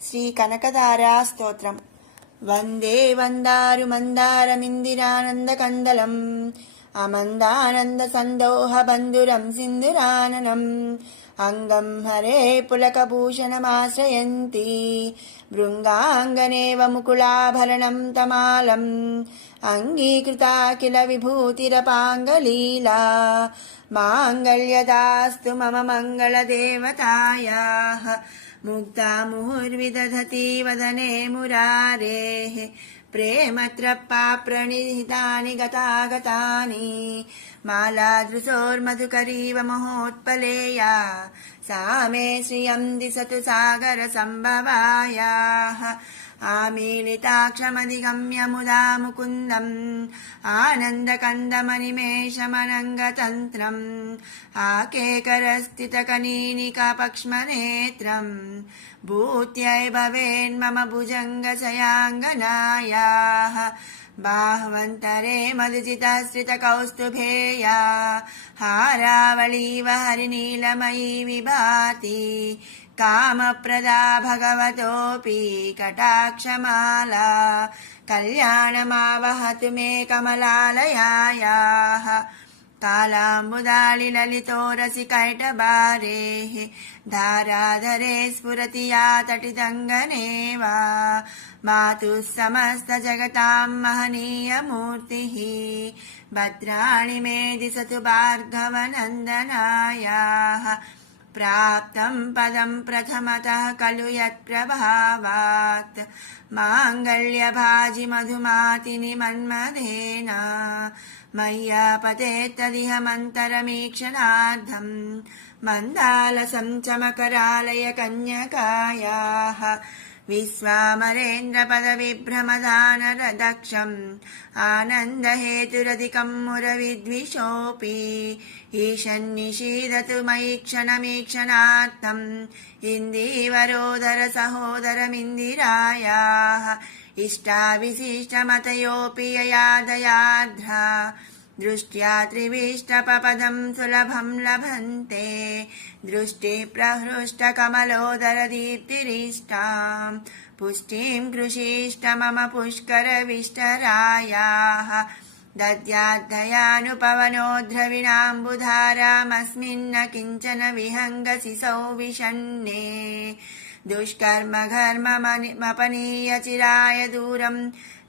శ్రీ కనకదారా స్తోత్రం. వందే వందారు మందారమిందిరానందకందలం అమందానంద సందోహ బంధురం సింధురాననం అంగం హరే పులకభూషణమాశ్రయంతి భృంగాంగనేవ ముకుళాభరణం తమాలం అంగీకృతా కిల విభూతిరపాంగలీలా మాంగళ్యదాస్తు మమ మంగళదేవతాయాః ముక్తా ముహుర్విదధతి వదనే మురారేః ప్రేమత్రప్పా ప్రణిహితాని గతాగతాని మాలాదృశోర్మధుకరీవ మహోత్పలేయా సా మే శ్రియం దిశతు సాగర సంభవాయాః ఆమీలితాక్షమధిగమ్య ముదా ముకుందం ఆనందకందమనిమేషమనంగతంత్రం ఆకేకరస్థితకనీనికాపక్ష్మనేత్రం భూత్యై భవేన్మమ భుజంగశయాంగనాయాః బాహ్వంతరే మధుచితాశ్రితకౌస్తుభేయా హారావళీవ హరినీలమయీ విభాతి కామప్రదా భగవతోపి కటాక్షమాలా కళ్యాణమావహతు మే కమలాలయాయాః కాళాంబుదాళిలలితోరసికైటబారేః ధారాధరే స్ఫురతి యా తటితంగనే వా మాతుః సమస్తజగతాం మహనీయమూర్తిః భద్రాణి మే దిశతు భార్గవనందనాయాః ప్రాప్తం పదం ప్రథమతః ఖలు యత్ప్రభావాత్ మాంగళ్యభాజి మధుమాతిని మన్మథేన మయ్యాపతేత్తదిహ మంతరమీక్షణార్థం మందాలసం చమకరాలయ కన్యకాయాః విశ్వామరేంద్రపదవిభ్రమదానరదక్షం ఆనందహేతురధికం మురవిద్విషోऽపి ఈశన్నిషీదతు మయి క్షణమీక్షణార్థం ఇందీవరోదర సహోదరమిందిరాయాః ఇష్టావిశిష్టమతయోऽపి యయాదయార్ధ్రా దృష్ట్యా త్రివిష్టపపదం సులభం లభంతే దృష్టిప్రహృష్టకమలోదరదీప్తిరిష్టాం పుష్టిం కృషీష్ట మమ పుష్కరవిష్టరాయాః దద్యాద్దయానుపవనోద్రవిణాంబుధారామస్మిన్న కించన విహంగసి సౌవిషణ్ణే దుష్కర్మఘర్మమపనీయ చిరాయ దూరం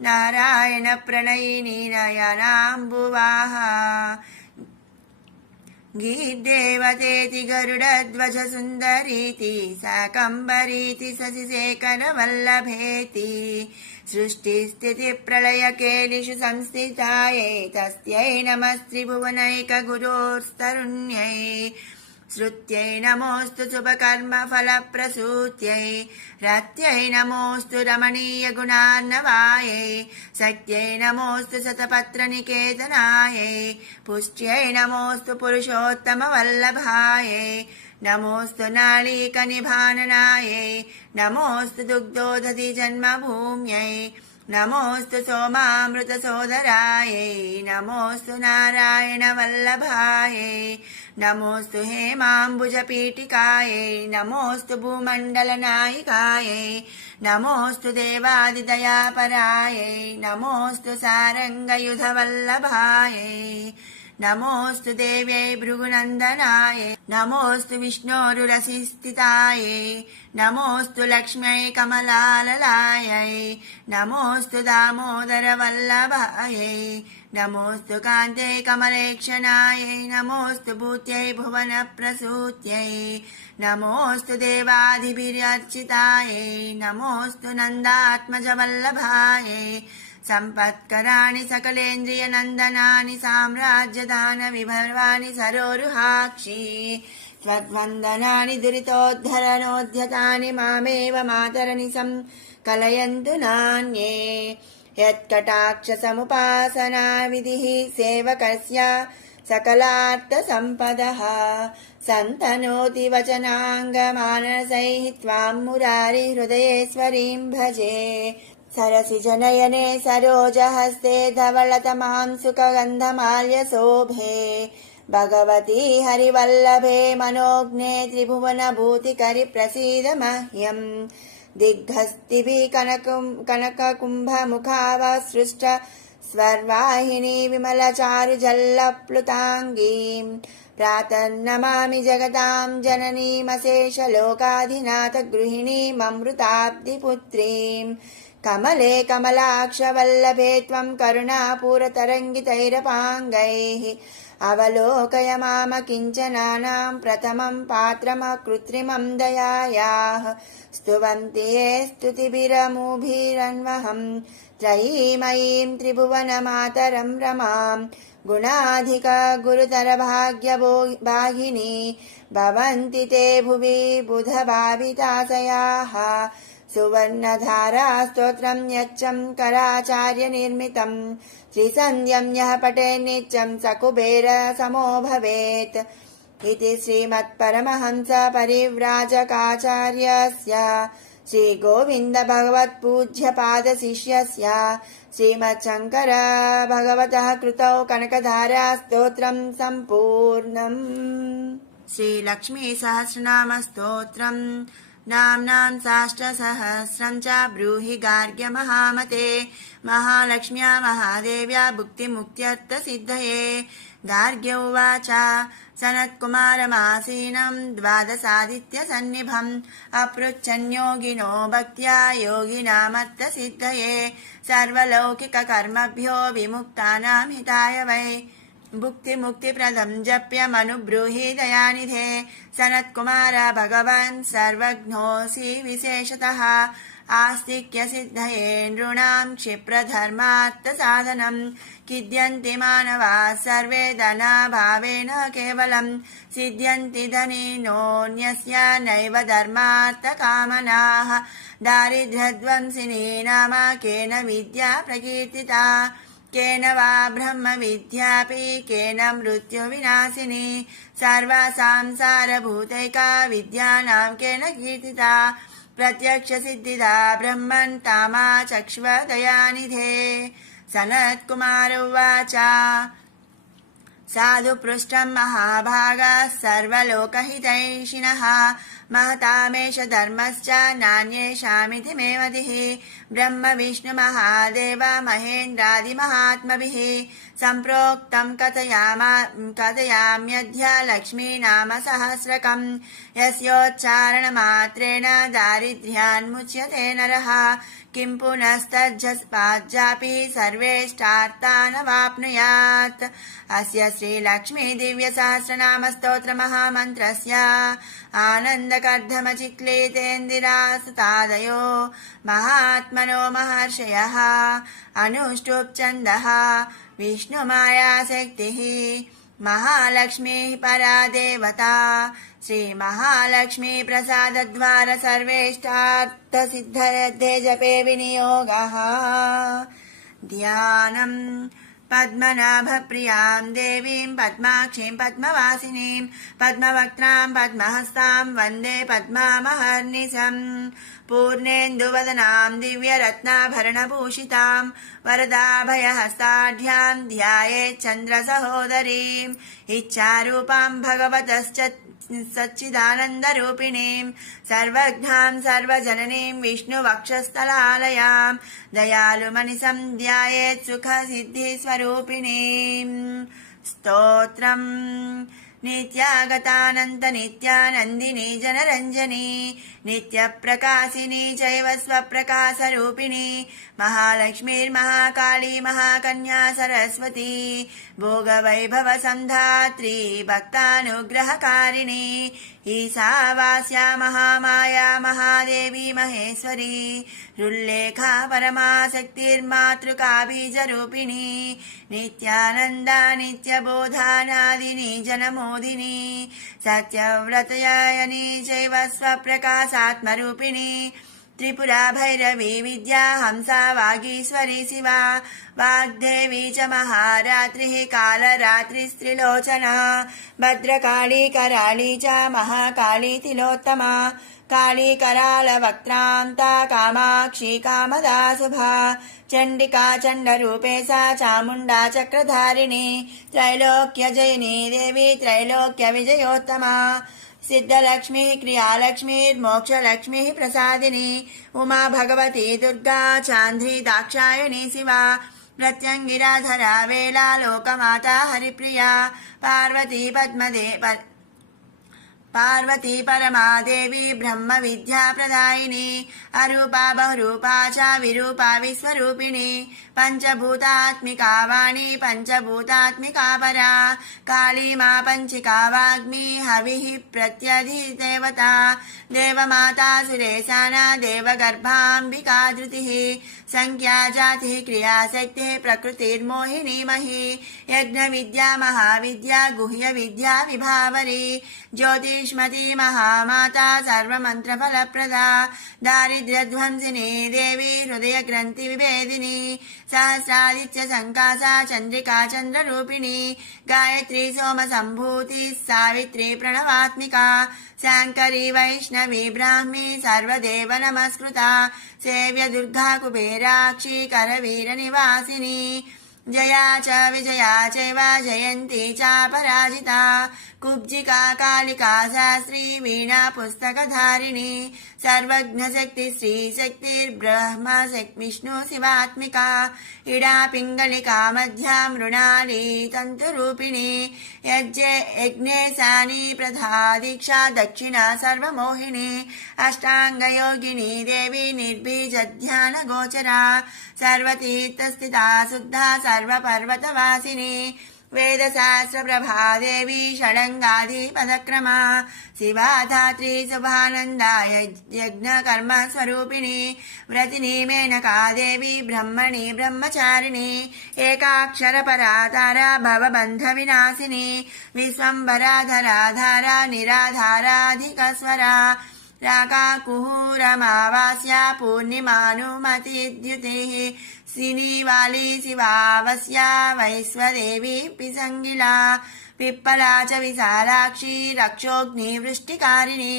నారాయణ ప్రణయిని నయనాంబువాహ గీర్దేవతేతి గరుడధ్వజ సుందరీతి శాకంబరీతి శశిశేఖర వల్లభేతి సృష్టిస్థితి ప్రళయకేలిషు సంస్థితాయై తస్యై నమస్త్రిభువనైక గురోస్తరుణ్యై శ్రుత్యై నమోస్తు శుభకర్మఫలప్రసూత్యై రత్యై నమోస్తు రమణీయ గుణార్ణవాయై సత్యై నమోస్తు శతపత్రనికేతనాయై పుష్ట్యై నమోస్తు పురుషోత్తమ వల్లభాయై నమోస్తు నాళీకనిభాననాయై నమోస్తు దుగ్ధోదధి జన్మభూమ్యై నమోస్తు సోమామృత సోదరాయై నమోస్తు నారాయణ వల్లభాయై నమోస్తు హేమాంబుజ పీఠికాయై నమోస్తు భూమండల నాయికాయై నమోస్తు దేవాదిదయాపరాయై నమోస్తు సారంగయుధ వల్లభాయై నమోస్తు దేవ్యై భృగునందనాయై నమోస్తు విష్ణోరురసిస్థితాయై నమోస్తు లక్ష్మ్యై కమలాలలాయై నమోస్తు దామోదర వల్లభాయై నమోస్తు కాంతై కమలేక్షణాయై నమోస్తు భూత్యై భువన ప్రసూత్యై నమోస్తు దేవాదిభిరర్చితాయై నమోస్తు నందాత్మజ వల్లభాయై సంపత్కరాణి సకలేంద్రియ నందనాని సామ్రాజ్యదాన విభర్వాణి సరోరుహాక్షి త్వద్వందనాని దురితోద్ధరణోద్యతాని మామేవ మాతరని కలయంతు నాన్యే యత్కటాక్ష సముపాసనా విధిః సేవకస్య సకలార్థ సంపదః సంతనోతి వచనాంగమానసైః త్వాం మురారి హృదయేశ్వరీం భజే सरसिजनयने सरोजहस्ते धवलतमां सुखगन्धमाल्यशोभे भगवती हरिवल्लभे मनोज्ञे त्रिभुवनभूतिकरि प्रसीद मह्यम् दिग्हस्तिभिः कनककुम्भमुखावसृष्ट स्वर्वाहिनी विमलचारुजल्लप्लुताङ्गीं प्रातर्नमामि जगतां जननीमशेषलोकाधिनाथगृहिणीममृताब्धिपुत्रीं कमले कमलाक्षवल्लभे त्वं करुणापूरतरङ्गितैरपाङ्गैः अवलोकय माम किञ्चनानां प्रथमं पात्रमकृत्रिमं दयायाः स्तुवन्ति ये स्तुतिभिरमुभिरन्वहं त्रयीमयीं त्रिभुवनमातरं रमां गुणाधिक गुरुतरभाग्यवाहिनी भवन्ति ते भुवि बुधभाविताशयाः सुवर्णधारास्तोत्रं यच्चं कराचार्यनिर्मितं त्रिसन्ध्यं यः पठेत् नित्यं स कुबेरसमो भवेत् इति श्रीमत्परमहंस परिव्राजकाचार्यस्य श्रीगोविन्द भगवत्पूज्यपादशिष्यस्य श्रीमच्छङ्कर भगवतः कृतौ कनकधारा स्तोत्रं सम्पूर्णम्। श्रीलक्ष्मी सहस्रनाम स्तोत्रं नाम्नां साष्टसहस्रं च ब्रूहि गार्ग्य महामते महालक्ष्म्या महादेव्या भुक्तिमुक्त्यर्थसिद्धये। गार्ग्य उवाच सनत्कुमारमासीनं द्वादशादित्यसन्निभम् अपृच्छन्योगिनो भक्त्या योगिनामर्थसिद्धये सर्वलौकिककर्मभ्यो विमुक्तानां हिताय वै भुक्तिमुक्तिप्रदं जप्यमनुब्रूहि दयानिधे। सनत्कुमार भगवन् सर्वज्ञोऽसि विशेषतः आस्तिक्य सिद्धये नृणां क्षिप्रधर्मार्थसाधनं खिद्यन्ति मानवाः सर्वे धनाभावेन केवलं सिद्ध्यन्ति धनिनोऽन्यस्य नैव धर्मार्थकामनाः दारिद्र्यध्वंसिनी नाम केन विद्या प्रकीर्तिता केन वा ब्रह्मविद्यापि केन मृत्युविनाशिनी सर्वसंसारभूतैका विद्यानां केन कीर्तिता प्रत्यक्षसिद्धिदा ब्रह्मन् तामा चक्ष्व दयानिधे। सनत्कुमार उवाच साधु पृष्ठं महाभागाः सर्वलोकहितैषिणः महतामेष धर्मश्च नान्येषामिति मे मतिः ब्रह्म विष्णु महादेव महेन्द्रादिमहात्मभिः सम्प्रोक्तं कथयाम्यद्य लक्ष्मी नाम सहस्रकं यस्योच्चारणमात्रेण दारिद्र्यान्मुच्यते नरः किं पुनस्तज्जपाज्यापि सर्वेष्टार्थानवाप्नुयात्। अस्य श्रीलक्ष्मी दिव्यसहस्रनाम स्तोत्र महामन्त्रस्य आनन्दकर्धमचिक्लीतेन्दिरासुतादयो महात्मनो महर्षयः अनुष्टुप् छन्दः विष्णुमायाशक्तिः महालक्ष्मीः परा देवता श्रीमहालक्ष्मी प्रसादद्वार सर्वेष्टार्थसिद्धये जपे विनियोगः। ध्यानम् पद्मनाभप्रियां देवीं पद्माक्षीं पद्मवासिनीं पद्मवक्त्रां पद्महस्तां वन्दे पद्मामहर्निशम् पूर्णेन्दुवदनां दिव्यरत्नाभरणभूषितां वरदाभयहस्ताढ्यां ध्यायेत् चन्द्रसहोदरीम् इच्छारूपां भगवतश्च सच्चिदानन्दरूपिणीं सर्वज्ञां सर्वजननीं विष्णुवक्षस्थलालयां दयालुमनिसं ध्यायेत् सुखसिद्धिस्वरूपिणीं। स्तोत्रम् नित्यागतानन्त नित्यानन्दिनी जनरञ्जनी नित्यप्रकाशिनी चैव स्वप्रकाशरूपिणी महालक्ष्मीर्महाकाली महाकन्या सरस्वती भोगवैभवसन्धात्री भक्तानुग्रहकारिणी ईशावास्या महामाया महादेवी महेश्वरी रुल्लेखा परमाशक्तिर्मातृका बीजरूपिणी नित्यानन्दा नित्यबोधानादिनी जनमोदिनी सत्यव्रतयायनी चैव स्वप्रकाशात्मरूपिणी त्रिपुरा भैरवी विद्या हंसा वागीश्वरी शिवा वाग्देवी च महारात्रिः कालरात्रिस्त्रिलोचना भद्रकाली कराली च महाकाली तिलोत्तमा काली करालवक्त्रान्ता कामाक्षी कामदा शुभा चण्डिका चण्डरूपे सा चामुण्डा चक्रधारिणी त्रैलोक्यजयिनी देवी त्रैलोक्यविजयोत्तमा सिद्धलक्ष्मीः क्रियालक्ष्मीर्मोक्षलक्ष्मीः प्रसादिनी उमा भगवती दुर्गा चान्द्री दाक्षायणी शिवा प्रत्यङ्गिराधरा वेला लोकमाता हरिप्रिया पार्वती परमादेवी ब्रह्म विद्या प्रदायिनी अरूपा बहुरूपा च विरूपा विश्वरूपिणी पंचभूतात्मिका वाणी पंचभूतात्मिका परा काली मा पंचिका वाग्मी हविः प्रत्यधिदेवता देवमाता सुरेशाना देवगर्भाम्बिका धृतिः संख्या जातिः क्रियाशक्तिः प्रकृतिर्मोहिनी मही यज्ञ विद्या महाविद्या गुह्य विद्या विभावरी ज्योतिष्मती महामाता सर्वमन्त्रफलप्रदा दारिद्र्यध्वंसिनी देवी हृदय ग्रन्थि विभेदिनी सहस्रादित्य संकासा चंद्रिका चंद्ररूपिणी गायत्री सोम संभूति सावित्री प्रणवात्मिका शांकरी वैष्णवी ब्राह्मी सर्वदेव नमस्कृता सेव्य दुर्गा कुबेराक्षी करवीर निवासिनी जया च विजया चैव जयन्ती च पराजिता कुब्जिका कालिका शास्त्री वीणा पुस्तकधारिणी सर्वज्ञशक्ति श्री शक्तिर्ब्रह्म विष्णु शिवात्मिका इडा पिंगलिका मध्या मृणाली तंतुरूपिणी यज्ञेशानी प्रधा दीक्षा दक्षिणा सर्वमोहिनी अष्टांग योगिनी देवी निर्बीज ध्यान गोचरा सर्वतीर्थस्थिता शुद्धा सर्वपर्वतवासिनी वेदशास्त्र प्रभा देवी षडंगाधि पदक्रमा शिवा धात्री शुभानंदा यज्ञ कर्म स्वरूपिणी व्रतिनी मेनका देवी ब्रह्मणि ब्रह्मचारिणी एकाक्षर परातारा भवबंध विनाशिनी विश्वंभरा धराधारा निराधाराधिकस्वरा राका कुहूरमावास्या पूर्णिमानुमतिद्युतिः सिनीवाली शिवावस्या वैश्वदेवी पिसंगिला पिप्पला च विशालाक्षी रक्षोग्निवृष्टिकारिणी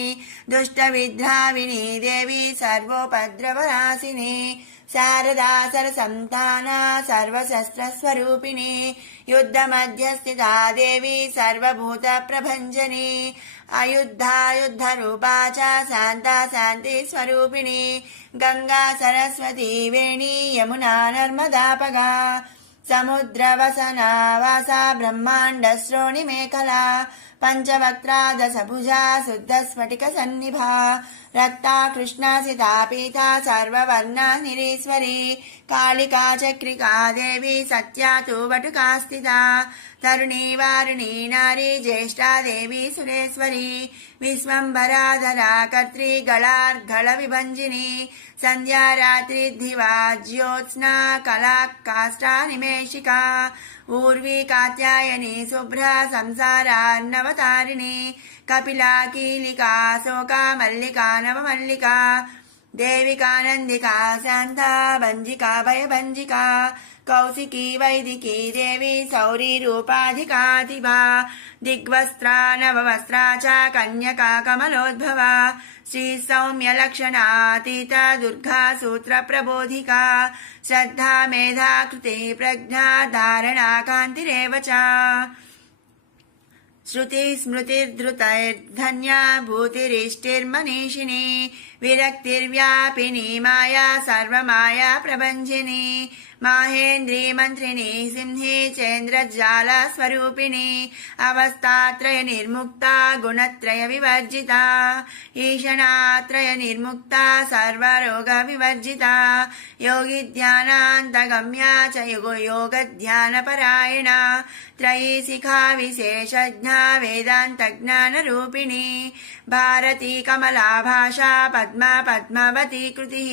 दुष्टविद्राविणी देवी सर्वोपद्रवनाशिनी शारदा सरसंताना सर्वशस्त्रस्वरूपिणी युद्धमध्यस्थिता देवी सर्वभूतप्रभञ्जनी अयुद्धायुद्धरूपा च शान्ता शान्तिस्वरूपिणी गंगा सरस्वती वेणी यमुना नर्मदापगा समुद्रवसना वासा ब्रह्माण्ड श्रोणि मेखला पंचवक्त्रा दशभुजा शुद्धस्फटिक सन्निभा रक्ता कृष्णासिता पीता सर्ववर्णा निरीश्वरी कालिका चक्रिका देवी सत्या तु वटुका स्थिता तरुणी वारुणी नारी ज्येष्ठा देवी सुरेश्वरी विश्वंभराधरा कर्त्री गलार्गल विभंजिनी संध्या रात्रि दिवा ज्योत्स्ना कला काष्ठा निमेशिका ऊर्वी कात्यायनी शुभ्रा संसारार्णवतारिणी कपिला कीलिका शोका मल्लिका नवमल्लिका देविका नंदिका शांता भंजिका भयभंजिका कौशिकी वैदिकी देवी सौरी रूपाधिकाधिभा दिग्वस्त्रा नववस्त्रा च कन्यका कमलोद्भवा श्री सौम्य लक्षणातीता दुर्गा सूत्र प्रबोधिका श्रद्धा मेधा कृति प्रज्ञा धारणा कान्तिरेव च श्रुति स्मृतिर्धृतैर्धन्या भूतिरिष्टिर्मनीषिणी विरक्तिर्व्यापिनी माया सर्वमाया प्रभञ्जिनी माहेन्द्री मंत्रिणी सिंही चेन्द्रजाल स्वरूपिणी अवस्थात्रय निर्मुक्ता गुणत्रय विवर्जिता ईशनात्रय निर्मुक्ता सर्वरोग विवर्जिता योगी ध्यानान्तगम्या च योग ध्यान परायणा त्रयी शिखा विशेषज्ञा वेदांत ज्ञान रूपिणी भारती कमला भाषा पद्मा पद्मावती कृतिः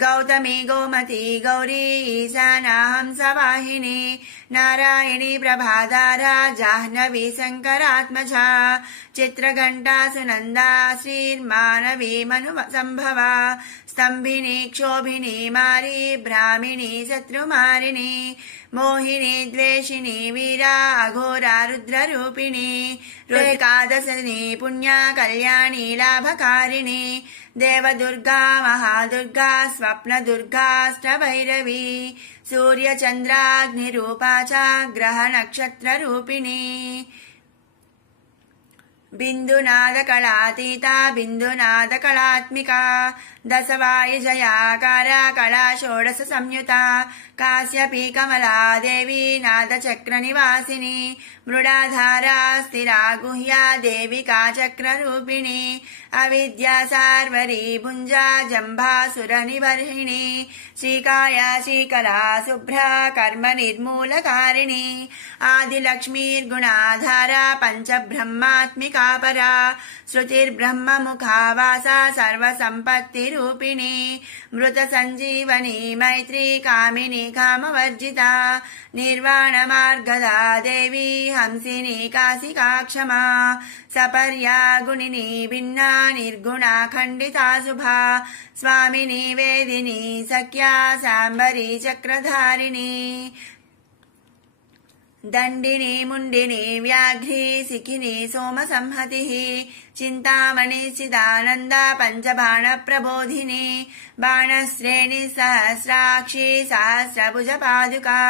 गौतमी गोमती गौरी ईशाना हंसवाहिनी नारायणी प्रभाधारा जाह्नवी शंकरात्मजा चित्रघंटा सुनंदा श्रीर्मानवी मनु संभवा स्तंभिनी क्षोभिनी मारी भ्रामिणी शत्रुमारिणी मोहिनी द्वेषिणी वीरा अघोरा रुद्ररूपिणी एकादशनी पुण्या कल्याणी लाभकारिणी देवदुर्गा महादुर्गा स्वप्नदुर्गाष्टभैरवी सूर्यचन्द्राग्निरूपा च ग्रहनक्षत्ररूपिणी बिन्दुनादकलातीता बिन्दुनादकलात्मिका दशवायुजयाकारा कला षोडश संयुता काश्यपी कमला देवी नादचक्रनिवासिनी मृडाधारा स्थिरा गुह्या देविका चक्ररूपिणी अविद्या सार्वरी भुञ्जा जम्भासुरनिबर्हिणी श्रीकाया श्रीकला शुभ्रा कर्म निर्मूलकारिणी आदिलक्ष्मीर्गुणाधारा पञ्चब्रह्मात्मिका परा श्रुतिर्ब्रह्ममुखा वासा सर्वसम्पत्तिरूपिणी मृतसञ्जीवनी मैत्री कामिनी कामवर्जिता निर्वाणमार्गदा देवी हंसिनी काशिका क्षमा सपर्या गुणिनी भिन्ना निर्गुणा खण्डिता शुभा स्वामिनी वेदिनी सख्या साम्बरी चक्रधारिणी दण्डिनी मुण्डिनी व्याघ्री सिखिनी सोमसंहतिः चिन्तामणि चिदानन्दा पञ्चबाणप्रबोधिनी बाणश्रेणी सहस्राक्षी सहस्रभुजपादुका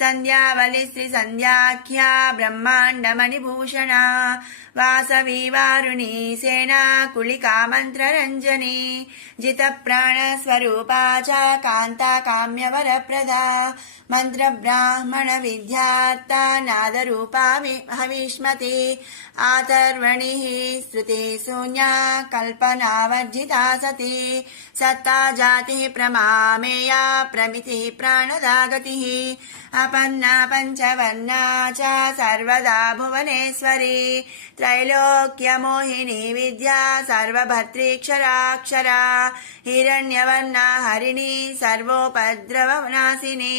सन्ध्यावली श्रीसन्ध्याख्या ब्रह्माण्डमणिभूषणा वासवी वारुणी सेना कुलिका मन्त्ररञ्जनी जितप्राणस्वरूपा च कान्ता काम्यवरप्रदा मन्त्रब्राह्मण विद्यार्था नादरूपा हविष्मती आतर्वणिः श्रुति शून्या कल्पनावर्जिता सती सत्ता जातिः प्रमामेया प्रमितिः प्राणदा गतिः अपन्ना पञ्चवर्णा च सर्वदा भुवनेश्वरी त्रैलोक्यमोहिनी विद्या सर्वभर्तृक्षराक्षरा हिरण्यवर्णा हरिणी सर्वोपद्रवनाशिनी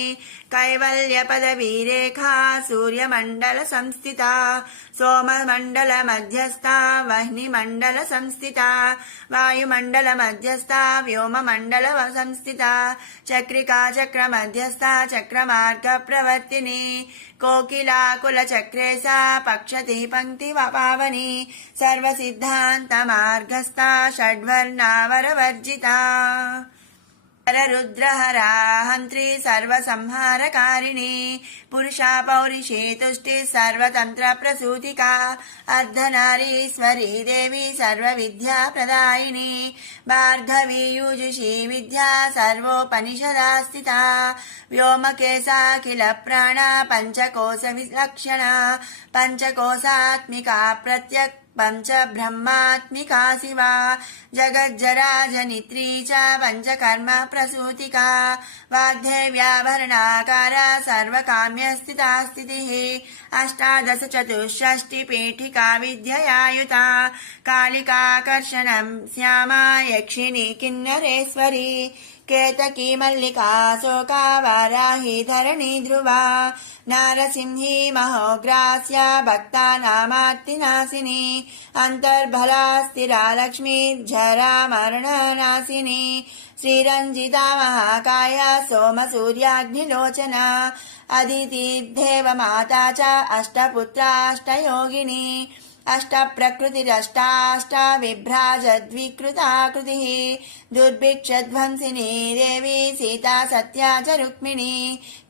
कैवल्यपदवीरेखा सूर्यमण्डल संस्थिता सोममण्डल मध्यस्था वह्निमण्डल संस्थिता वायुमण्डल मध्यस्था व्योममण्डल संस्थिता चक्रिका चक्र मध्यस्था चक्रमार्ग प्रवर्तिनी कोकिला कुलचक्रे सा पक्षति पंक्ति पावनी सर्वसिद्धान्त मार्गस्था षड्वर्णावरवर्जिता रुद्रहरा हन्त्री सर्वसंहारकारिणी पुरुषा पौरुषे तुष्टि सर्वतन्त्र प्रसूतिका अर्धनारीश्वरी देवी सर्वविद्या प्रदायिनी भार्गवी युजुषी विद्या सर्वोपनिषदा स्थिता व्योमकेशा किल प्राणा पञ्चकोश विलक्षणा पञ्चकोशात्मिका प्रत्यक् पंच ब्रह्मात्मिका शिवा जगज्जरा जनित्री च पंचकर्म प्रसूतिका वाग्देव्याभरणाकारा सर्वकाम्यस्थिता स्थितिः अष्टादश चतुष्षष्टि पीठिका विद्ययायुता कालिकाकर्षणं श्यामा यक्षिणी किन्नरेश्वरी केतकी मल्लिका शोका वाराही धरणी ध्रुवा नारसिंही महोग्रास्या भक्तानामार्तिनाशिनी अन्तर्बला स्थिरा लक्ष्मी झरा मरणनाशिनी श्रीरञ्जिता महाकाया सोमसूर्याग्निलोचना अदिति देवमाता च अष्टपुत्राष्टयोगिनी अष्टप्रकृतिरष्टाष्टा विभ्राजद्विकृताकृतिः दुर्भिक्षध्वंसिनी देवी सीता सत्या च रुक्मिणी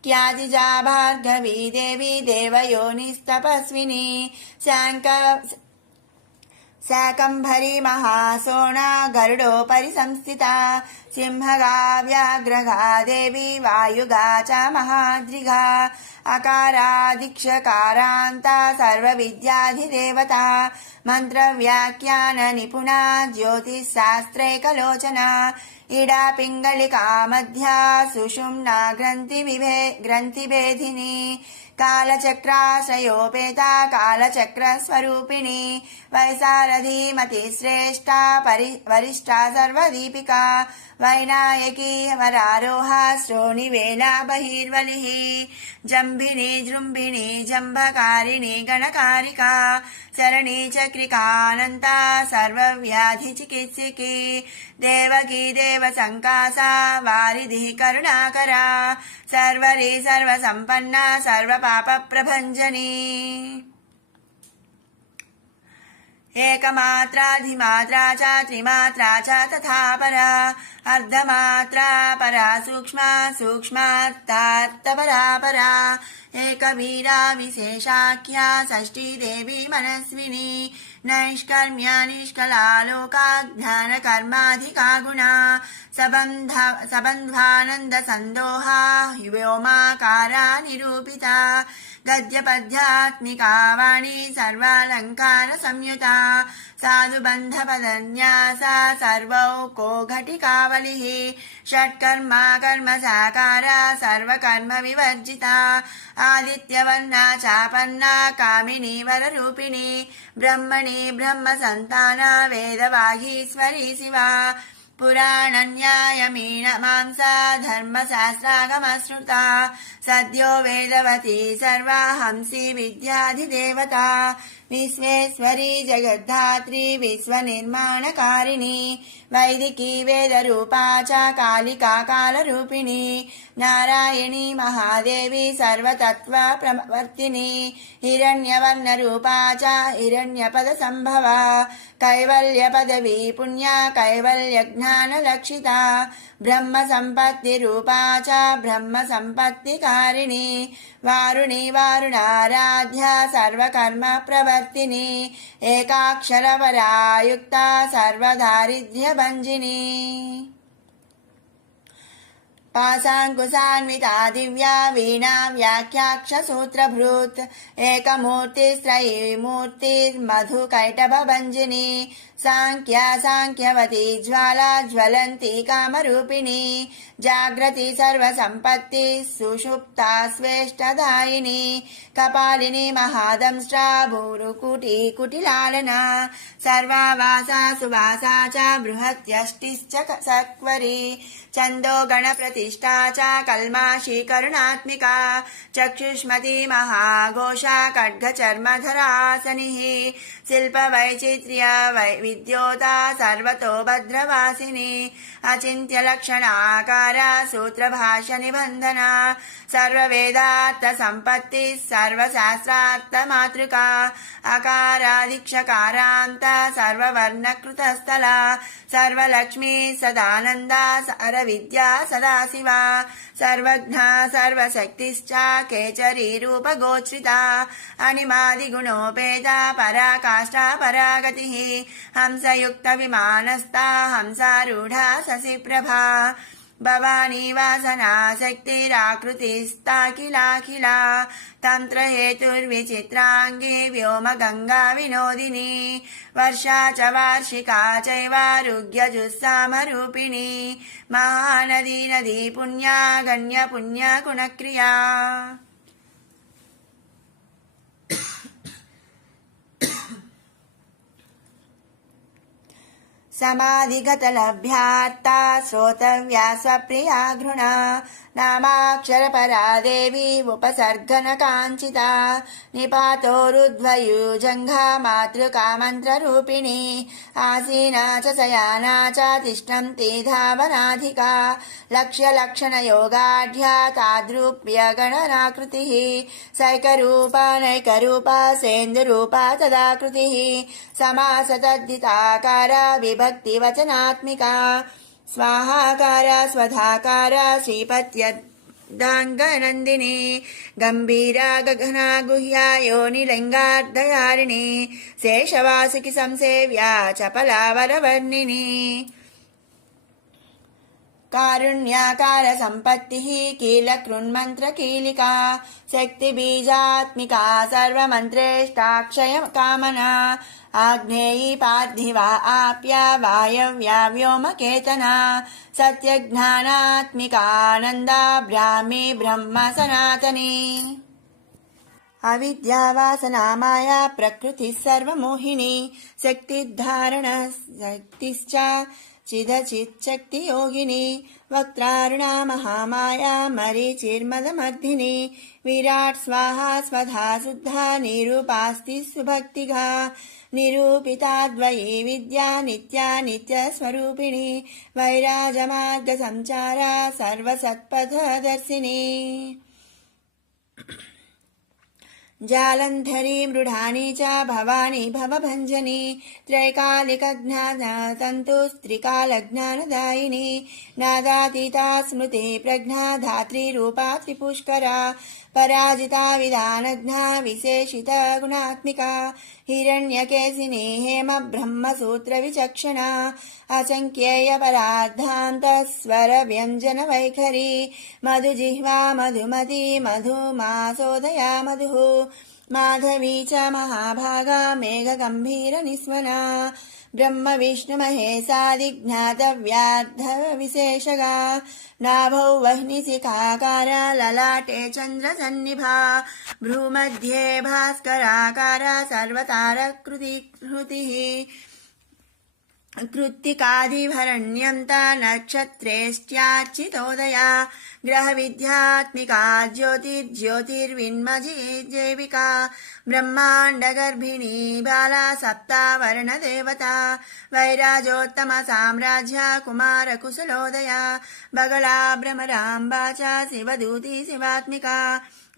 ख्यातिजा भार्गवी देवी देवयोनिस्तपस्विनी शाकम्भरी महासोणा गरुडोपरि संस्थिता सिंहगा व्याघ्रगा देवी वायुगा च महाद्रिगा अकारादिक्षकारान्ता सर्वविद्याधिदेवता मन्त्रव्याख्यान निपुणा ज्योतिषशास्त्रैकलोचना इडा पिङ्गलिका मध्या सुषुम्ना ग्रन्थिभेदिनी कालचक्राश्रयोपेता कालचक्रस्वरूपिणी वैशारदी मतिश्रेष्ठा वरिष्ठा सर्वदीपिका वैनायकी वरारोहा श्रोणिवेला बहिर्वलिः जम्भिनी जृम्भिणी जम्भकारिणी गणकारिका चरणी चक्रिकानन्ता सर्वव्याधिचिकित्सिकी देवकी देवसङ्कासा वारिधिः करुणाकरा सर्वरी सर्वसम्पन्ना सर्वपापप्रभञ्जनी एकमात्रा धिमात्रा च त्रिमात्रा च तथा परा अर्धमात्रा परा सूक्ष्मा सूक्ष्मार्थार्थपरा परा एकवीरा विशेषाख्या षष्ठी देवी मनस्विनी नैष्कर्म्या निष्कलालोका ध्यानकर्माधिका गुणा सबन्ध्वानन्दसन्दोहा व्योमाकारा निरूपिता गद्यपद्यात्मिका वाणी सर्वालङ्कारसंयुता साधुबन्धपदन्यासा सर्वौको घटिकावलिः षट्कर्मा कर्मसाकारा सर्वकर्मविवर्जिता आदित्यवर्णा चापन्ना कामिनी वररूपिणी ब्रह्मणि ब्रह्मसन्ताना वेदवागीश्वरी शिवा पुराणन्यायमीनमांसा धर्मशास्त्रागमश्रुता सद्यो वेदवती सर्वा हंसी विद्याधिदेवता विश्वेश्वरी जगद्धात्री विश्वनिर्माणकारिणी वैदिकी वेदरूपा च कालिका कालरूपिणी नारायणी महादेवी सर्वतत्त्वप्रवर्तिनी हिरण्यवर्णरूपा च हिरण्यपदसम्भवा कैवल्यपदवी पुण्या कैवल्यज्ञानलक्षिता ब्रह्मसम्पत्तिरूपा च ब्रह्मसम्पत्तिकारिणी वारुणी वारुणाराध्या सर्वकर्मप्रवर्तिनी एकाक्षरपरा युक्ता सर्वदारिद्र्यभञ्जिनी पाशाङ्कुशान्विता दिव्या वीणा व्याख्याक्षसूत्रभृत् एकमूर्तिस्त्रयीमूर्तिर्मधुकैटभभञ्जिनी साङ्ख्या साङ्ख्यवती ज्वाला ज्वलन्ती कामरूपिणी जाग्रती सर्वसम्पत्ति सुषुप्ता स्वेष्टदायिनी कपालिनी महादंष्ट्रा भूरुकुटी कुटिलालना सर्वावासा सुवासा च बृहत्यष्टिश्च सक्वरी छन्दो गणप्रतिष्ठा च कल्माषी करुणात्मिका चक्षुष्मती महाघोषा खड्गचर्मधरासनिः शिल्पवैचित्र्य विद्योता सर्वतो भद्रवासिनी अचिन्त्यलक्षणाकारा सूत्रभाष्यनिबन्धना सर्ववेदार्थसम्पत्तिः सर्वशास्त्रार्थमातृका अकारादिक्षकारान्ता सर्ववर्णकृतस्थला सर्वलक्ष्मी सदानन्दा सरविद्या सदाशिवा सर्वज्ञा सर्वशक्तिश्च केचरी रूपगोचरिता अनिमादिगुणोपेता पराकाष्ठा परागतिः हंसयुक्तविमानस्था हंसारूढा शशिप्रभा भवानी वासना शक्तिराकृतिस्ताखिलाखिला तन्त्रहेतुर्विचित्राङ्गी व्योमगङ्गा विनोदिनी वर्षा च वार्षिका चैवारुग्यजुस्सामरूपिणी महानदी नदी पुण्या गण्य पुण्या गुणक्रिया समाधिगतलभ्यार्ता श्रोतव्या स्वप्रिया घृणा नामाक्षरपरा देवी उपसर्गनकाञ्चिता निपातोरुध्वयुजङ्घा मातृका मन्त्ररूपिणी आसीना च शयाना च तिष्ठन्ती धावनाधिका लक्ष्यलक्षणयोगाढ्या ताद्रूप्यगणनाकृतिः सैकरूपा नैकरूपा सेन्दुरूपा तदाकृतिः समासतद्धिताकारा विभक्तिवचनात्मिका स्वाहाकारा स्वधाकारा श्रीपत्यर्धाङ्गनन्दिनी गम्भीरा गगना गुह्या योनिलिङ्गार्धधारिणी शेषवासुकि संसेव्या चपला वरवर्णिनी कारुण्याकार सम्पत्तिः कीलकृन्मन्त्रकीलिका शक्तिबीजात्मिका सर्वमन्त्रेष्टाक्षय कामना आग्नेयी पार्थिवा आप्या वायव्या व्योमकेतना सत्यज्ञानात्मिकानन्दा ब्राह्मी ब्रह्म सनातनी अविद्या वासना माया प्रकृतिः सर्वमोहिनी शक्तिधारण शक्तिश्च चिदचिच्छक्तियोगिनी वक्त्रारुणा महामाया मरीचिर्मदमर्दिनी विराट् स्वाहा स्वधा शुद्धा निरूपास्ति सुभक्तिगा निरूपिताद्वयी विद्या नित्या नित्यस्वरूपिणी वैराजमार्गसञ्चारा सर्वसत्पथदर्शिनी जालन्धरी मृढानि च भवानी भवभञ्जनी त्रैकालिकज्ञानतन्तुस्त्रिकालज्ञानदायिनी नादातीता स्मृति प्रज्ञा धात्रीरूपा त्रिपुष्करा पराजिता विधानज्ञा विशेषित गुणात्मिका हिरण्यकेशिनी हेम ब्रह्मसूत्र विचक्षणा असंख्येय परार्धान्तस्वर व्यञ्जन वैखरी मधुजिह्वा मधुमती मधुमासोदया मधुः माधवी च महाभागा मेघगम्भीर निस्वना ब्रह्म विष्णु महेशादिज्ञातव्यार्थ विशेषगा नाभौ वह्निशिखाकारा ललाटे चन्द्रसन्निभा भ्रूमध्ये भास्कराकारा सर्वतारकृतिः कृत्तिकादिभरण्यन्ता नक्षत्रेष्ट्यार्चितोदया ग्रहविद्यात्मिका ज्योतिर्ज्योतिर्विन्मजीजैविका ब्रह्माण्डगर्भिणी बाला सप्तावर्णदेवता वैराजोत्तम साम्राज्या कुमारकुशलोदया बगला भ्रमराम्बा च शिवदूती शिवात्मिका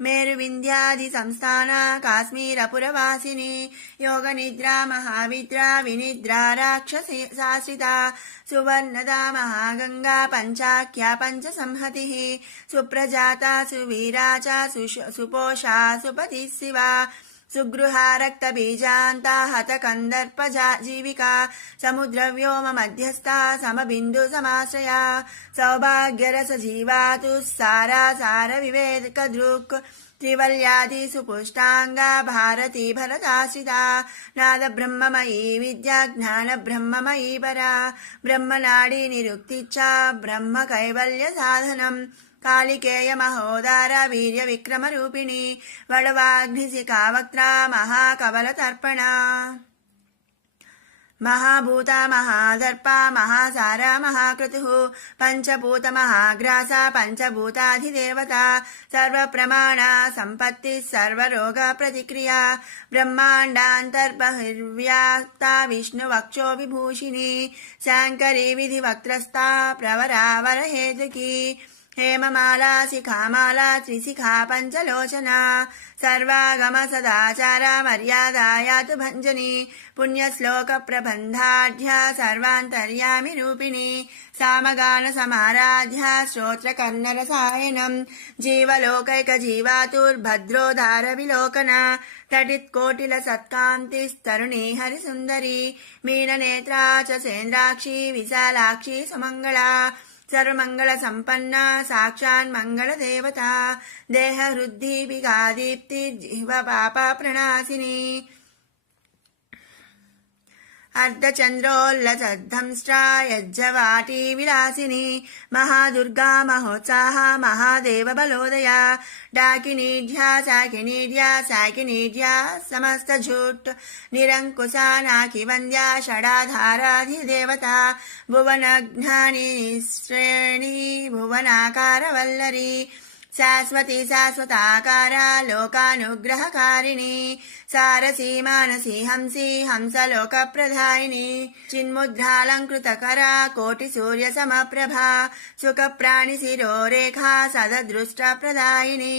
मेरुविन्ध्यादि संस्थाना काश्मीरपुरवासिनी योगनिद्रा महाविद्रा विनिद्रा राक्षसी शासिता सुवर्णदा महागंगा पंचाख्या पंचसंहतिः सुप्रजाता सुवीरा च सुपोषा सुपतिः शिवा सुगृहा रक्तबीजान्ता हतकन्दर्पजा जीविका समुद्रव्योम मध्यस्था समबिन्दु समाश्रया सौभाग्यरसजीवातु सारा सार विवेकदृक् त्रिवल्यादि सुपुष्टांगा भारती भरताश्रिता नाद ब्रह्ममयी विद्या ज्ञान ब्रह्ममयी परा ब्रह्मनाडी निरुक्तिच्चा ब्रह्म कैवल्य साधनम् कालिकेय महोदारा वीर्य विक्रम रूपिणी वडवाग्निशिखा वक्त्रा महाकवलतर्पणा महाभूता महादर्पा महासारा महाक्रतुः पंचभूत महाग्रासा पंचभूताधिदेवता सर्वप्रमाणा संपत्तिः सर्वरोग प्रतिक्रिया ब्रह्माण्डान्तर्बहिर्व्याप्ता विष्णुवक्षो विभूषिणी शाङ्करी विधिवक्त्रस्था प्रवरावरहेतुकी हेममाला शिखामाला त्रिशिखा पंचलोचना सर्वागम सदाचारा मर्यादायातु भञ्जनी पुण्यश्लोक प्रबन्धाढ्या सर्वान्तर्यामि रूपिणी सामगान समाराध्या श्रोत्रकर्णरसायनम् जीवलोकैकजीवातुर्भद्रोदार विलोकना तटित्कोटिल सत्कान्तिस्तरुणी हरिसुन्दरी मीननेत्रा च सेन्द्राक्षी विशालाक्षी सुमङ्गला सर्वमंगल संपन्ना साक्षान् मंगल देवता देह हृद्दीपिका दीप्ति जिह्वा पापा प्रणाशिनी अर्धचन्द्रोल्लसद्धंष्ट्रा यज्जवाटी विलासिनी महादुर्गा महोत्साहा महादेव बलोदया डाकिनीढ्या साकिनीढ्या समस्तझूट निरंकुशा नाकिवन्द्या षडाधाराधिदेवता भुवनघ्नानि श्रेणी भुवनाकार वल्लरी शाश्वती शाश्वताकारा लोकानुग्रहकारिणी सारसी मानसी हंसी हंसलोकप्रदायिनी चिन्मुद्रालङ्कृतकरा कोटिसूर्यसमप्रभा सुखप्राणिशिरोरेखा सददृष्टप्रदायिनी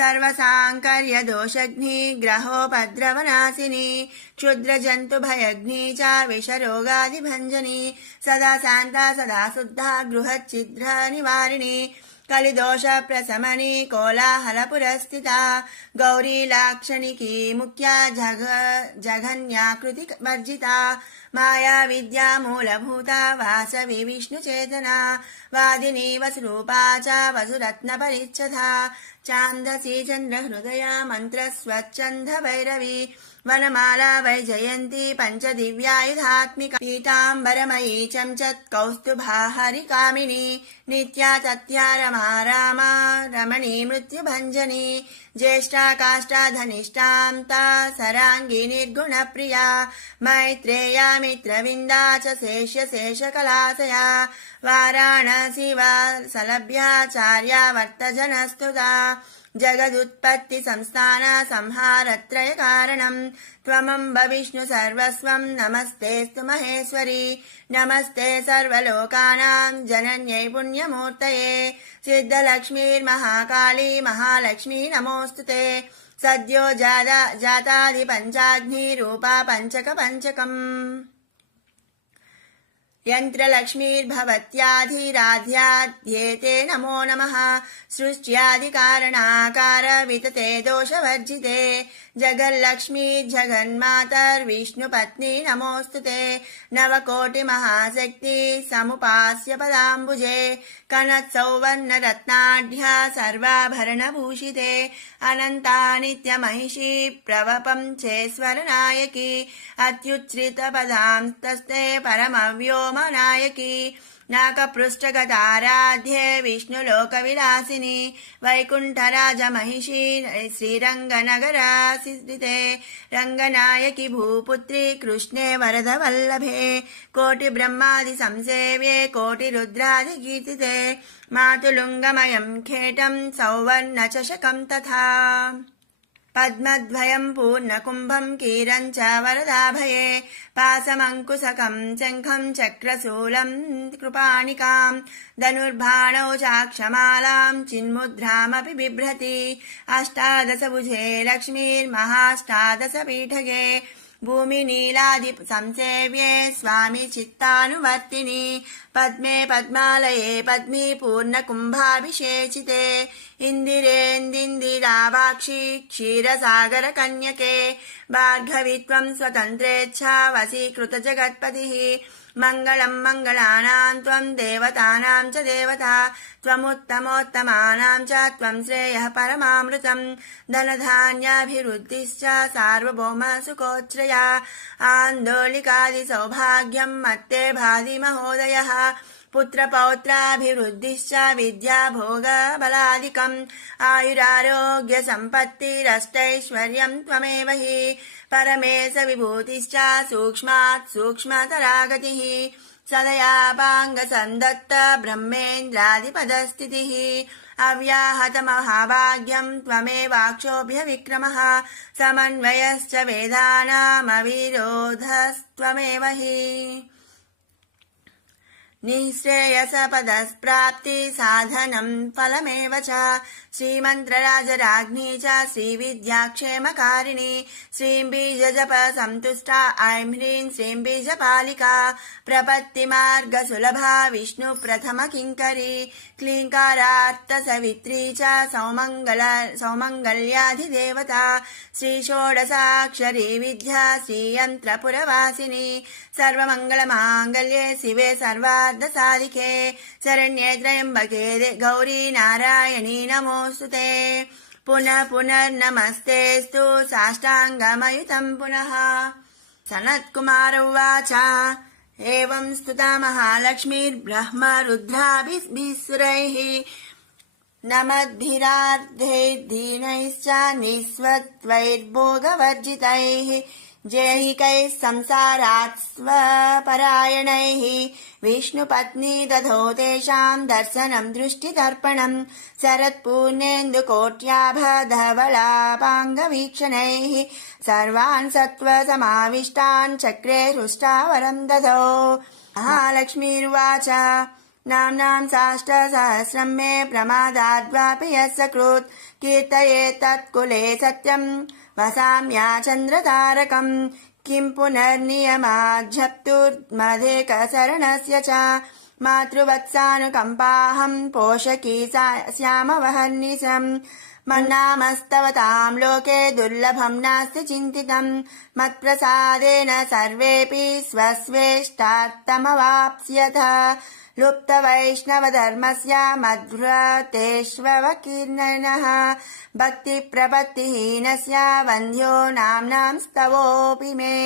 सर्वसाङ्कर्यदोषघ्नी ग्रहोपद्रवनाशिनी क्षुद्रजन्तुभयघ्नी च विषरोगादिभञ्जनी सदा शान्ता सदा शुद्धा गृहच्छिद्रनिवारिणी कलिदोष प्रशमनी कोलाहल पुरस्थिता गौरी लाक्षणिकी मुख्या जघन्याकृति वर्जिता माया विद्या मूलभूता वासवी विष्णुचेतना वादिनी वसुरूपा च वसुरत्न परिच्छदा चान्दसी चन्द्रहृदया मन्त्रस्वच्छन्द भैरवी वनमाला वैजयन्ती पञ्चदिव्यायुधात्मिका पीताम्बरमयी चञ्चत् कौस्तुभा हरिकामिनी नित्या तत्या रमा रामा रमणी मृत्युभञ्जनी ज्येष्ठा काष्ठा धनिष्ठान्ता सराङ्गी निर्गुणप्रिया मैत्रेया मित्रविन्दा च शेषकलाशया वाराणसी वासलभ्याचार्या वर्तजनस्तुता जगदुत्पत्ति संस्थान संहारत्रय कारणम् त्वमम्ब विष्णु सर्वस्वं नमस्तेस्तु महेश्वरी नमस्ते सर्वलोकानां जनन्यै पुण्यमूर्तये सिद्धलक्ष्मीर्महाकाली महालक्ष्मी नमोऽस्तुते सद्यो जातादि पञ्चाग्निरूपा पञ्चकम् यन्त्रलक्ष्मीर्भवत्याधिराध्याध्येते नमो नमः सृष्ट्यादिकारणाकार वितते दोषवर्जिते जगल्लक्ष्मी जगन्मातर्विष्णुपत्नी नमोऽस्तुते नवकोटिमहाशक्ति समुपास्य पदाम्बुजे कनत्सौवर्णरत्नाढ्या सर्वाभरणभूषिते अनन्तानित्यमहिषी प्रवपं चेश्वरनायकी अत्युच्छ्रितपदांस्तस्ते परमव्योमनायकी नाकपृष्ठगताराध्ये विष्णुलोकविलासिनी वैकुण्ठराजमहिषी श्रीरङ्गनगरासिते रङ्गनायकी भूपुत्री कृष्णे वरदवल्लभे कोटिब्रह्मादिसंसेव्ये कोटिरुद्रादिकीर्तिते मातुलुङ्गमयं खेटं सौवर्णचषकं तथा पद्मद्वयं पूर्णकुम्भं कीरं च वरदाभये पासमङ्कुशकं शङ्खं चक्रशूलं कृपाणिकां धनुर्बाणौ चाक्षमालां चिन्मुद्रामपि बिभ्रति अष्टादशभुजे लक्ष्मीर्महाष्टादशपीठगे भूमिनीलादि संसेव्ये स्वामी चित्तानुवर्तिनी पद्मे पद्मालये पद्मी पूर्णकुम्भाभिषेचिते इन्दिरेन्दिरावाक्षी क्षीरसागरकन्यके भार्गवित्वं स्वतन्त्रेच्छा वशीकृतजगत्पतिः मङ्गलं मङ्गलानां त्वं देवतानां च देवता त्वमुत्तमोत्तमानां च त्वं श्रेयः परमामृतं धनधान्याभिवृद्धिश्च सार्वभौमसुखोच्छ्रया आन्दोलिकादिसौभाग्यं मत्ते भाति महोदयः पुत्रपौत्राभिवृद्धिश्च विद्याभोगबलादिकम् आयुरारोग्यसम्पत्तिरष्टैश्वर्यं त्वमेव हि परमेश विभूतिश्च सूक्ष्मात् सूक्ष्मतरागतिः सदयापाङ्गसन्दत्त ब्रह्मेन्द्रादिपदस्थितिः अव्याहतमहाभाग्यं त्वमेवाक्षोभ्यविक्रमः समन्वयश्च वेदानामविरोधस्त्वमेव हि निःश्रेयसपदप्राप्ति साधनं फलमेव च श्रीमन्त्रराजराज्ञी च श्रीविद्याक्षेमकारिणी श्रीं बीजजप संतुष्टा ऐं ह्रीं श्रीं बीजपालिका प्रपत्तिमार्गसुलभा विष्णुप्रथमकिङ्करी क्लीङ्कारार्थसवित्री च सौमङ्गल्याधिदेवता श्रीषोडशाक्षरी विद्या श्रीयन्त्रपुरवासिनी सर्वमङ्गलमाङ्गल्ये शिवे सर्वार्धसाधिके शरण्ये त्र्यम्बके गौरी नारायणी नमोऽस्तुते पुनः पुनर्नमस्तेऽस्तु साष्टाङ्गमयुतं पुनः सनत्कुमार उवाच एवं स्तुता महालक्ष्मीर्ब्रह्म रुद्राभिः सुरैः नमद्भिरार्धैर्दीनैश्च निःस्वत्वैर्भोगवर्जितैः जेहिकैः संसारात् स्वपरायणैः विष्णुपत्नी दधो तेषां दर्शनं दृष्टितर्पणं शरत्पूर्णेन्दुकोट्याभधवलापाङ्गवीक्षणैः सर्वान् सत्त्वसमाविष्टान् चक्रे हृष्टावरं दधौ महालक्ष्मीरुवाच नाम्नां साष्टसहस्रं मे प्रमादाद्वापि यस्य कृत् कीर्तयेत्तत्कुले सत्यं वसाम्या चन्द्रतारकम् किं पुनर्नियमाज्झप्तुर्मधेकशरणस्य च मातृवत्सानुकम्पाहं पोषकी श्यामवहर्निशम् मन्नामस्तवतां लोके दुर्लभं नास्ति चिन्तितं मत्प्रसादेन सर्वेऽपि स्वस्वेष्टार्थमवाप्स्यथ लुप्तवैष्णवधर्मस्य मद्व्रतेष्वकीर्णनः भक्तिप्रपत्तिहीनस्य वन्ध्यो नाम्नां स्तवोऽपि मे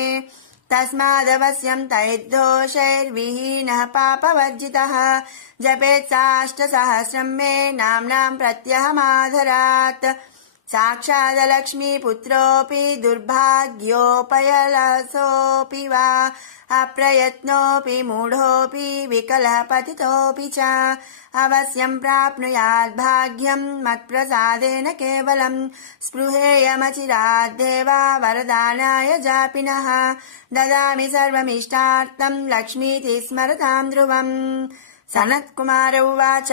तस्मादवश्यं तैर्दोषैर्विहीनः पापवर्जितः जपेत् साष्टसहस्रं मे नाम्नां प्रत्यहमादरात् साक्षादलक्ष्मीपुत्रोऽपि दुर्भाग्योपयलसोऽपि वा अप्रयत्नोऽपि मूढोऽपि विकलः पतितोऽपि च अवश्यं प्राप्नुयात् भाग्यं मत्प्रसादेन केवलं स्पृहेयमचिराद्देवा वरदानाय जापिनः ददामि सर्वमिष्टार्थं लक्ष्मीति स्मरतां ध्रुवम् सनत्कुमार उवाच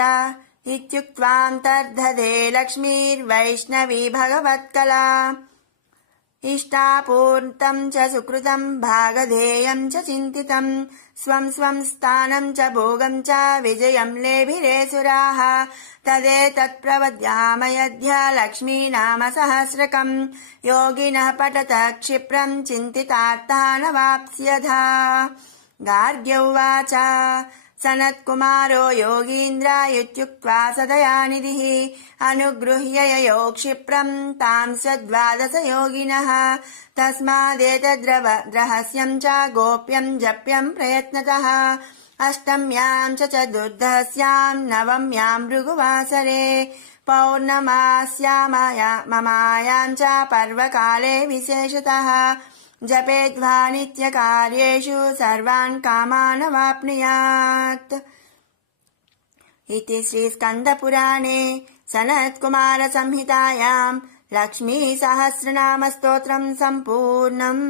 इत्युक्त्वान्तर्धते लक्ष्मीर्वैष्णवी भगवत्कला इष्टापूर्तं च सुकृतं भागधेयं च चिन्तितं स्वं स्वं स्थानं च भोगं च विजयं लेभिरे सुराः तदेतत्प्रवद्यामयध्य लक्ष्मीनाम सहस्रकं योगिनः पठत क्षिप्रं चिन्तितार्थः न वाप्स्यथा गार्ग्य उवाच सनत्कुमारो योगीन्द्र इत्युक्त्वा सदयानिधिः अनुगृह्य ययो क्षिप्रं तां द्वादश योगिनः तस्मादेतद्रहस्यं च गोप्यं जप्यं प्रयत्नतः अष्टम्यां च चतुर्दश्यां नवम्यां भृगुवासरे पौर्णमास्याममायां च पर्वकाले विशेषतः जपेद्वा नित्यकार्येषु सर्वान् कामान् वाप्नुयात् इति श्रीस्कन्दपुराणे सनत्कुमारसंहितायां लक्ष्मीसहस्रनामस्तोत्रं सम्पूर्णम्।